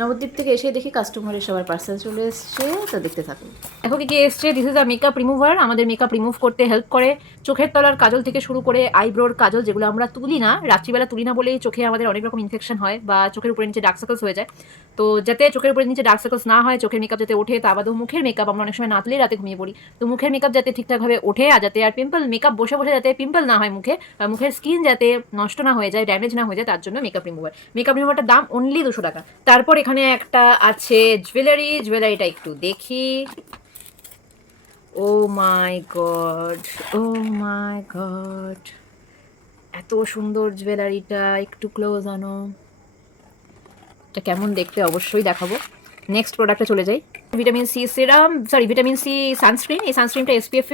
নবদ্বীপ থেকে এসে দেখি কাস্টমারের সবার পার্সেল চলে এসছে, তো দেখতে থাকুন। এখন কি এসছে, this is a makeup remover. আমাদের মেকআপ রিমুভ করতে হেল্প করে। চোখের তলার কাজল থেকে শুরু করে আইব্রোর কাজল, যেগুলো আমরা তুলি না, রাত্রিবেলা তুলি না বলেই চোখে আমাদের অনেক রকম ইনফেকশন হয় বা চোখের উপরে নিচে ডার্ক সার্কেলস হয়ে যায়। তো যাতে চোখের উপরে নিচে ডার্ক সার্কেলস না হয়, চোখের মেকআপ যাতে ওঠে, তা বাদেও মুখের মেকআপ আমরা অনেক সময় না তুলেই রাতে ঘুমিয়ে পড়ি। তো মুখের মেকআপ যাতে ঠিকঠাকভাবে ওঠে, আর যাতে আর পিম্পল মেকআপ বসে বসে যাতে পিম্পল না হয় মুখে, মুখের স্কিন যাতে নষ্ট না হয়ে যায়, ড্যামেজ না হয়ে যায়, তার জন্য মেকআপ রিমুভার। মেকআপ রিমুভারটার দাম অনলি 200 টাকা। তারপর এখানে একটা আছে জুয়েলারিটা একটু দেখি। ও মাই গড, ও মাই গড, এত সুন্দর জুয়েলারিটা, একটু ক্লোজ আনো। এটা কেমন দেখতে অবশ্যই দেখাবো। নেক্সট প্রোডাক্টে চলে যাই। Vitamin C serum, vitamin C sunscreen. এই সানস্ক্রিনটা SPF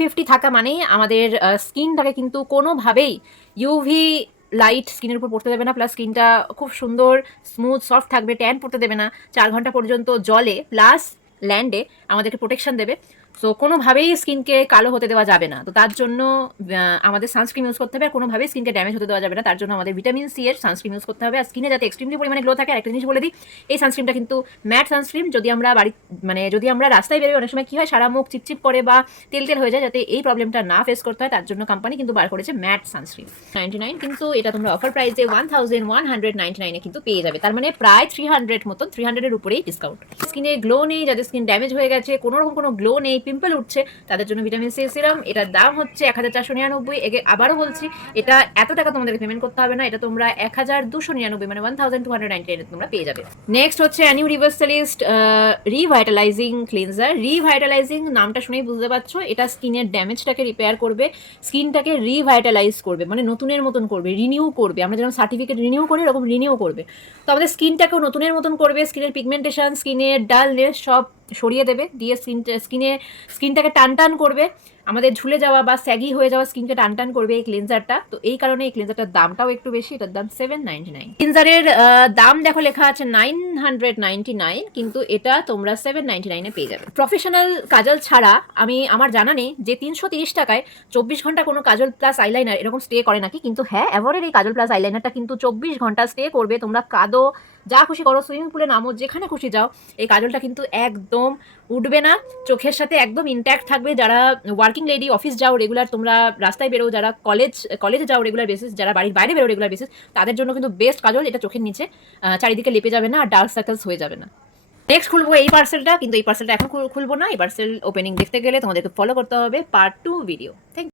50 থাকা মানেই আমাদের স্কিনটাকে কিন্তু কোনোভাবেই ইউভি লাইট স্কিনের উপর পড়তে দেবে না, প্লাস স্কিনটা খুব সুন্দর স্মুথ সফট থাকবে, ট্যান পড়তে দেবে না, 4 ঘন্টা পর্যন্ত জলে প্লাস ল্যান্ডে আমাদেরকে প্রোটেকশন দেবে। সো কোনোভাবেই স্কিনকে কালো হতে দেওয়া যাবে না। তো তার জন্য আমাদের সানস্ক্রিন ইউজ করতে হবে, আর কোনোভাবেই স্কিনকে ড্যামেজ হতে দেওয়া যাবে না। তার জন্য আমাদের ভিটামিন সি এর সানস্ক্রিন ইউজ করতে হবে, আর স্কিনে যাতে এক্সট্রিমলি পরিমাণে গ্লো থাকে। একটা জিনিস বলে দিই, এই সানস্ক্রিনটা কিন্তু ম্যাট সানস্ক্রিন। যদি আমরা যদি আমরা রাস্তায় বেরোই, অনেক সময় কি হয়, সারা মুখ চিপচিপ করে বা তেল তেল হয়ে যায়, যাতে এই প্রবলেমটা না ফেস করতে হয়, তার জন্য কোম্পানি কিন্তু বার করেছে ম্যাট সানস্ক্রিন 99। কিন্তু এটা তোমরা অফার প্রাইসে 1199 কিন্তু পেয়ে যাবে। তার মানে প্রায় 300 মতন, 300-এর উপরেই ডিসকাউন্ট। স্কিনে গ্লো নেই, যাদের স্কিন ড্যামেজ হয়ে গেছে, কোনো রকম কোনো গ্লো নেই, পিম্পল উঠছে, তাদের জন্য ভিটামিন সি সিরাম। এটার দাম হচ্ছে 1499। আবারও বলছি, এটা এত টাকা তোমাদেরকে পেমেন্ট করতে হবে না, এটা তোমরা 1299 মানে 1299 তোমরা পেয়ে যাবে। নেক্সট হচ্ছে অ্যানিউ রিভার্সালিস্ট রিভাইটালাইজিং ক্লিনজার। রিভাইটালাইজিং নামটা শুনেই বুঝতে পারছো, এটা স্কিনের ড্যামেজটাকে রিপেয়ার করবে, স্কিনটাকে রিভাইটালাইজ করবে, মানে নতুনের মতন করবে, রিনিউ করবে। আমরা যেরকম সার্টিফিকেট রিনিউ করি, এরকম রিনিউ করবে। তো আমাদের স্কিনটাকেও নতুনের মতন করবে, স্কিনের পিগমেন্টেশন, স্কিনের ডালনেস সব সরিয়ে দেবে, দিয়ে স্কিনটাকে টান টান করবে, আমাদের ঝুলে যাওয়া বা স্যাগি হয়ে যাওয়া স্কিনকে টান টান করবে এই ক্লিনজারটা। তো এই কারণে এই ক্লিনজারটার দামটাও একটু বেশি, এটার দাম 799। ক্লিনজারের দাম দেখো লেখা আছে 999, কিন্তু এটা তোমরা 799-এ পেয়ে যাবে। প্রফেশনাল কাজল ছাড়া আমার জানা নেই যে 330 টাকায় 24 ঘন্টা কোনো কাজল প্লাস আইলাইনার এরকম স্টে করে নাকি। কিন্তু হ্যাঁ, অ্যাভরের এই কাজল প্লাস আইলাইনারটা কিন্তু 24 ঘন্টা স্টে করবে। তোমরা কাঁদো, যা খুশি করো, সুইমিং পুলে নামো, যেখানে খুশি যাও, এই কাজলটা কিন্তু একদম উঠবে না, চোখের সাথে একদম ইনট্যাক্ট থাকবে। যারা ওয়ার্কিং লেডি, অফিস যাও রেগুলার, তোমরা রাস্তায় বেরো, যারা কলেজে যাও রেগুলার বেসিস, যারা বাড়ির বাইরে বেরো রেগুলার বেসিস, তাদের জন্য কিন্তু বেস্ট কাজল। এটা চোখের নিচে চারিদিকে লেপে যাবে না, আর ডার্ক সার্কেলস হয়ে যাবে না। নেক্সট খুলবো এই পার্সেলটা, কিন্তু এই পার্সেলটা এখন খুলবো না। এই পার্সেল ওপেনিং দেখতে গেলে তোমাদেরকে ফলো করতে হবে পার্ট 2 ভিডিও। Thank you.